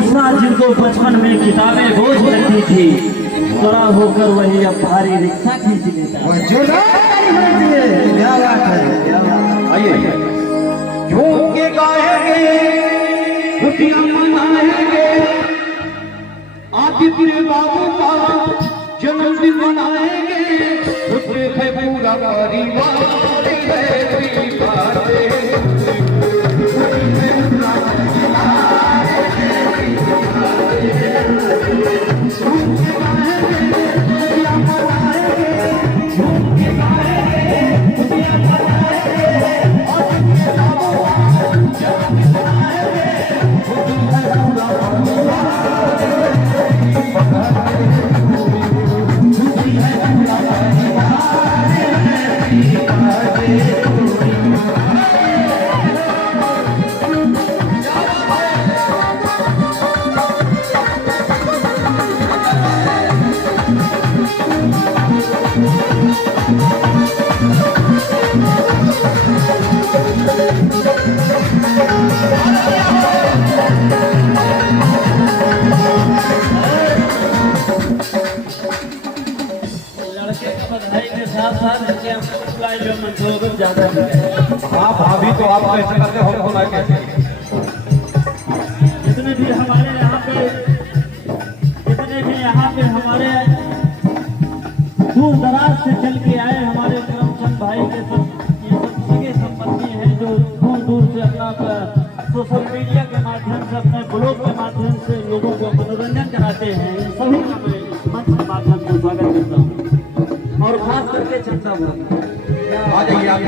दूसरा जिनको बचपन में किताबें बोझ लगती थी, बड़ा होकर वही अब भारी रिक्शा खींच लेता है। आइए झूम के गाएंगे, खुशियां मनाएंगे, आदित्य बाबू का जन्मदिन मनाएंगे, उसमें है पूरा परिवार ज्यादा हाँ भाभी तो आप ऐसे करते हो बोला कैसे? जितने भी हमारे यहाँ पे हमारे दूर दराज से चल के आए हमारे करमचंद भाई के सब ये सब सगे संपत्ति हैं जो दूर दूर से अपना सोशल मीडिया के माध्यम से अपने ब्लॉग के माध्यम से लोगों को मनोरंजन कराते हैं। सभी का मैं मंच के माध्यम से स्वागत करता हूँ और खास करके चंदा भाई आ जाइए आप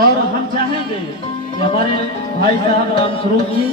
और हम चाहेंगे कि हमारे भाई साहब राम स्वरूप जी